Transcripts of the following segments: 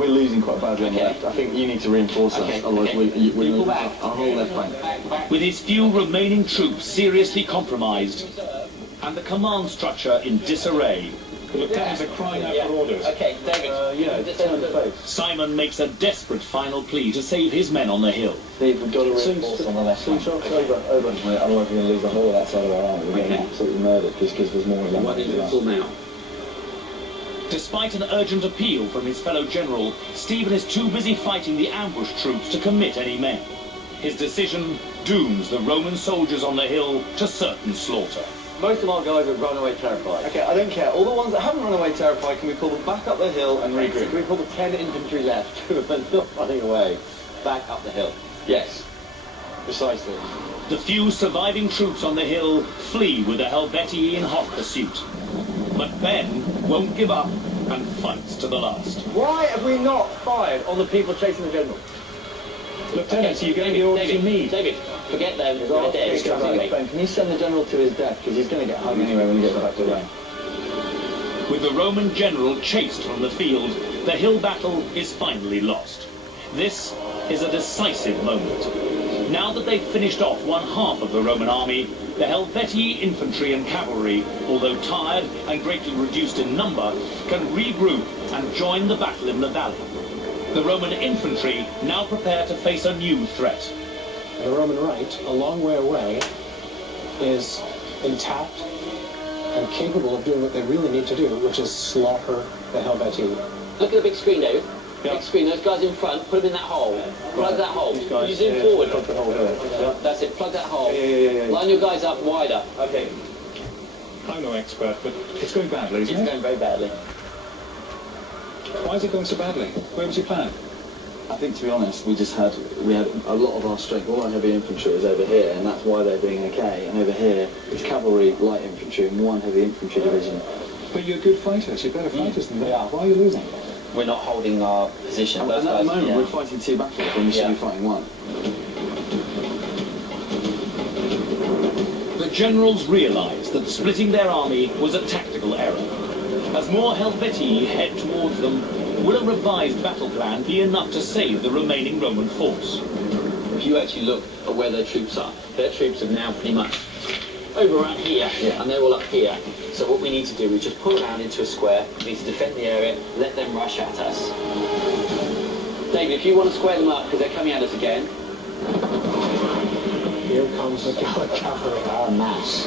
We're losing quite badly on the left. I think you need to reinforce us, otherwise we're losing our whole left flank. With his few remaining troops seriously compromised and the command structure in disarray, the lieutenants are crying out for orders. Okay, David. Simon makes a desperate final plea to save his men on the hill. Steve, we've got to reinforce on the left flank. Over, otherwise we're going to lose the whole of that side of our army. We're getting absolutely murdered because there's more of them. What is it for now? Despite an urgent appeal from his fellow general, Stephen is too busy fighting the ambush troops to commit any men. His decision dooms the Roman soldiers on the hill to certain slaughter. Most of our guys have run away terrified. Okay, I don't care. All the ones that haven't run away terrified, can we pull them back up the hill and regroup? Can we pull the 10 infantry left who are not running away back up the hill? Yes. Precisely. The few surviving troops on the hill flee with the Helvetti in hot pursuit. But Ben won't give up and fights to the last. Why have we not fired on the people chasing the general? Lieutenants, you getting the orders you need? David, forget them. Ben, can you send the general to his death? Because he's going to get hung anyway when he gets back to the line. With the Roman general chased from the field, the hill battle is finally lost. This is a decisive moment. Now that they've finished off one half of the Roman army, the Helvetti infantry and cavalry, although tired and greatly reduced in number, can regroup and join the battle in the valley. The Roman infantry now prepare to face a new threat. The Roman right, a long way away, is intact and capable of doing what they really need to do, which is slaughter the Helvetti. Look at the big screen, David. Yeah. Big screen, those guys in front, put them in that hole. Plug that hole. You zoom forward. Plug the hole here. Yeah. That's it, plug that hole. Yeah. Line your guys up wider. Okay. I'm no expert, but it's going badly, isn't It's it? going very badly. Why is it going so badly? Where was your plan? I think, to be honest, we had a lot of our strength. All our heavy infantry is over here, and that's why they're doing okay. And over here, it's cavalry, light infantry, and one heavy infantry division. But you're good fighters. You're better fighters than they are. Why are you losing? We're not holding our position. And at the moment, we're fighting two battles when we should be fighting one. The generals realize that splitting their army was a tactical error. As more Helvetii head towards them, will a revised battle plan be enough to save the remaining Roman force? If you actually look at where their troops are, their troops are now pretty much over around here, and they're all up here. So what we need to do is just pull around into a square. We need to defend the area, let them rush at us. David, if you want to square them up, because they're coming at us again. Here comes the Gallic cavalry, en masse.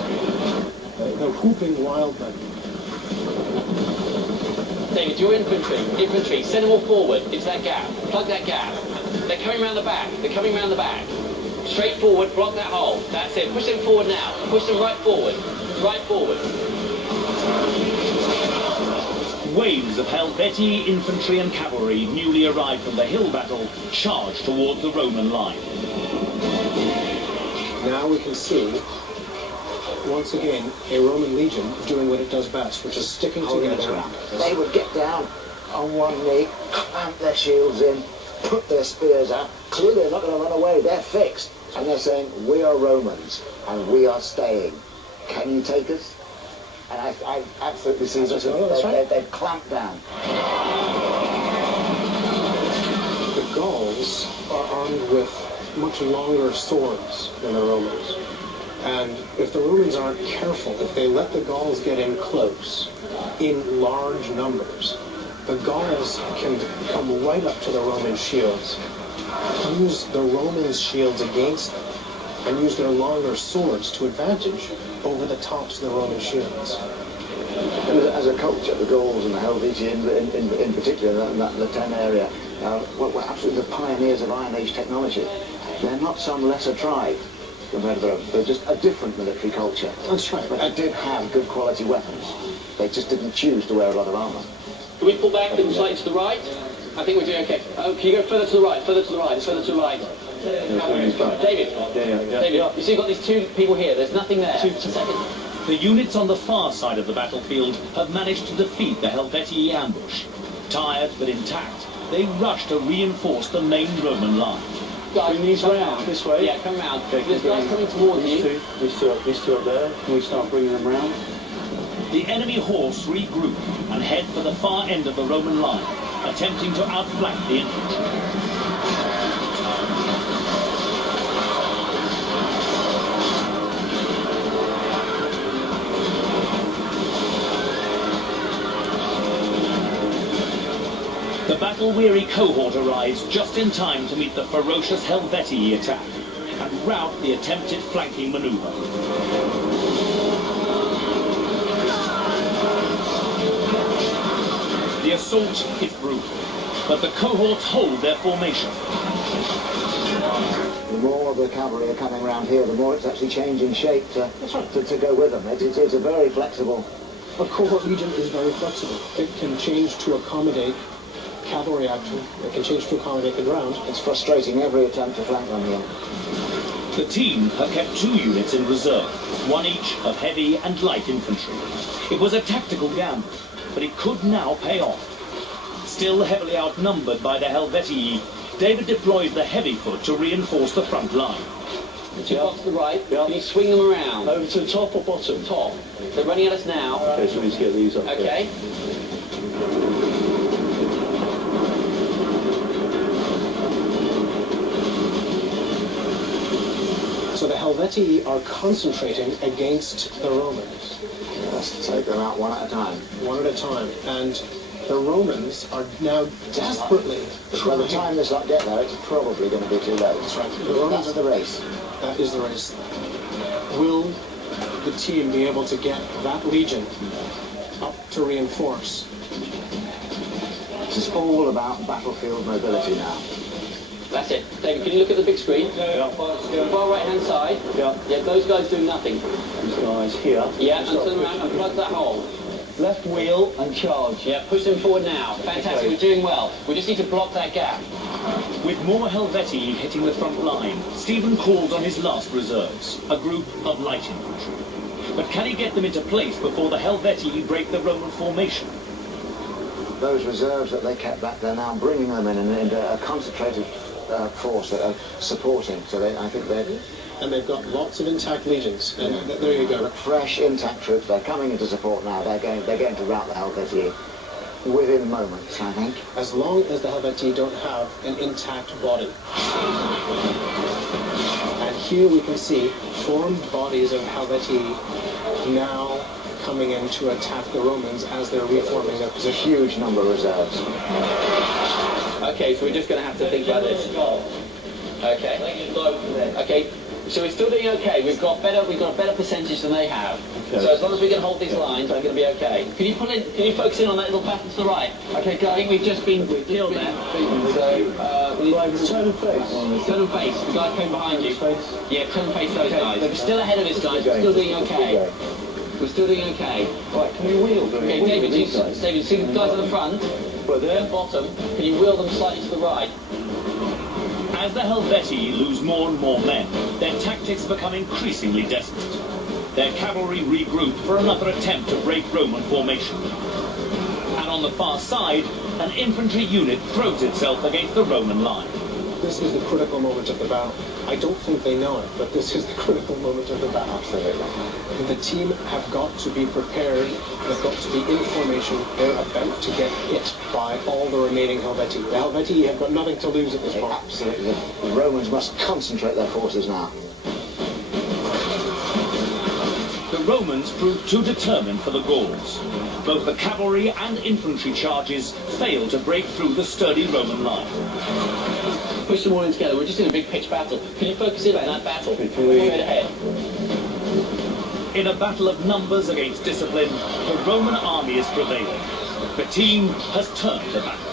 They're whooping wildly. David, your infantry, send them all forward into that gap. Plug that gap. They're coming round the back. They're coming round the back. Straight forward, block that hole. That's it. Push them forward now. Push them right forward. Right forward. Waves of Helvetii infantry and cavalry newly arrived from the hill battle charge towards the Roman line. Now we can see, once again, a Roman legion doing what it does best, which is sticking together. They would get down on one knee, clamp their shields in, put their spears out. Clearly they're not going to run away, they're fixed. And they're saying, we are Romans, and we are staying. Can you take us? And I absolutely see that they've clamped down. The Gauls are armed with much longer swords than the Romans. And if the Romans aren't careful, if they let the Gauls get in close, in large numbers, the Gauls can come right up to the Roman shields, use the Romans' shields against them, and use their longer swords to advantage over the tops of the Roman shields. And as a culture, the Gauls and the Helvetii in particular, the 10 area, were absolutely the pioneers of Iron Age technology. They're not some lesser tribe compared to the Romans. They're just a different military culture. That's right. But they did have good quality weapons. They just didn't choose to wear a lot of armour. Can we pull back and slightly to the right? I think we're doing okay. Oh, can you go further to the right, further to the right, further to the right? David, David, you see you've got these two people here. There's nothing there. 2 seconds. The units on the far side of the battlefield have managed to defeat the Helvetii ambush. Tired but intact, they rush to reinforce the main Roman line. Guys, Bring these round, this way? Yeah, come round. Okay, There's guys coming towards you. These two up there. Can we start bringing them round? The enemy horse regroup and head for the far end of the Roman line. A attempting to outflank the infantry. The battle-weary cohort arrives just in time to meet the ferocious Helvetti attack and rout the attempted flanking maneuver. The assault is brutal, but the cohorts hold their formation. The more the cavalry are coming around here, the more it's actually changing shape to go with them. It's a very flexible... A cohort legion is very flexible. It can change to accommodate cavalry action. It can change to accommodate the ground. It's frustrating every attempt to flank them here. The team have kept 2 units in reserve, 1 each of heavy and light infantry. It was a tactical gamble, but it could now pay off. Still heavily outnumbered by the Helvetii, David deploys the heavy foot to reinforce the front line. Two off to the right. Can you swing them around? Over to the top or bottom? Top. They're running at us now. Okay, so we need to get these up. Okay. So the Helvetii are concentrating against the Romans. Let's take them out one at a time. One at a time. And the Romans are now desperately By the time this lot get there, it's probably going to be too late. That's right. The Romans That's the race. That is the race. Will the team be able to get that legion up to reinforce? It's all about battlefield mobility now. That's it. David, can you look at the big screen? Yeah. Far right-hand side. Yeah. Yeah, those guys do nothing. These guys here. Yeah, and turn around and plug that hole. Left wheel and charge. Yeah, push them forward now. Fantastic, Okay. we're doing well. We just need to block that gap. With more Helvetii hitting the front line, Stephen calls on his last reserves, a group of light infantry. But can he get them into place before the Helvetii break the Roman formation? Those reserves that they kept back, they're now bringing them in and into a concentrated force that are supporting. So I think they're And they've got lots of intact legions. And there you go. fresh, intact troops. They're coming into support now. They're going to rout the Helvetii within moments, I think. As long as the Helvetii don't have an intact body. And here we can see formed bodies of Helvetii now coming in to attack the Romans as they're reforming their There's a position. huge number of reserves. Okay, so we're just going to have to think about this. Okay. Okay. So we're still doing okay. We've got a better percentage than they have. Okay. So as long as we can hold these lines, we're going to be okay. Can you focus in on that little battle to the right? Okay, I think we've just been killed there. So we need to Turn and face. turn and face. The guy came behind you. Face. Yeah, turn and face those guys. We're still ahead of this guys. We're still doing okay. We're still doing okay. Right, can we wheel them? Okay, David, David, see the guys at the front? Well, They're at the bottom. Can you wheel them slightly to the right? As the Helvetii lose more and more men, their tactics become increasingly desperate. Their cavalry regroup for another attempt to break Roman formation. And on the far side, an infantry unit throws itself against the Roman line. This is the critical moment of the battle. I don't think they know it, but this is the critical moment of the battle. Absolutely. The team have got to be prepared. They've got to be in formation. They're about to get hit by all the remaining Helvetii. The Helvetii have got nothing to lose at this point. Absolutely. The Romans must concentrate their forces now. The Romans proved too determined for the Gauls. Both the cavalry and infantry charges failed to break through the sturdy Roman line. Push them all in together. We're just in a big pitched battle. Can you focus in on that battle? Straight ahead. In a battle of numbers against discipline, the Roman army is prevailing. The team has turned the battle.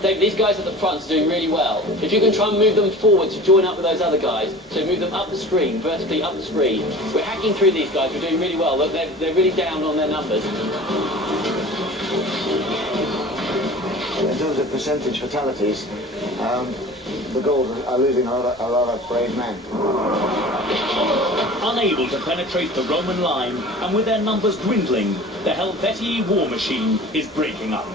Dave, these guys at the front are doing really well. If you can try and move them forward to join up with those other guys, so move them up the screen, vertically up the screen. We're hacking through these guys. We're doing really well. Look, they're really down on their numbers. In terms of percentage fatalities, the Gauls are losing a lot of brave men. Unable to penetrate the Roman line, and with their numbers dwindling, the Helvetii war machine is breaking up.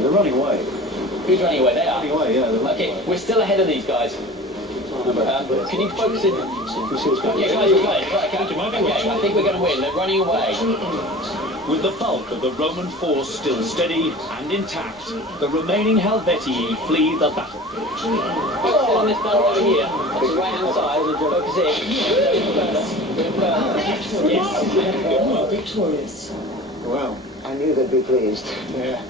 They're running away. Who's running away? They are. Running away, yeah. They're running Okay, away. we're still ahead of these guys. Can you focus in? Yeah, guys, you guys. Right, okay, I think we're going to win. They're running away. With the bulk of the Roman force still steady and intact, the remaining Helvetii flee the battle. Focus on this ball over here. That's the right-hand side. Focus in. Yes. Victorious. Well, I knew they'd be pleased. yeah.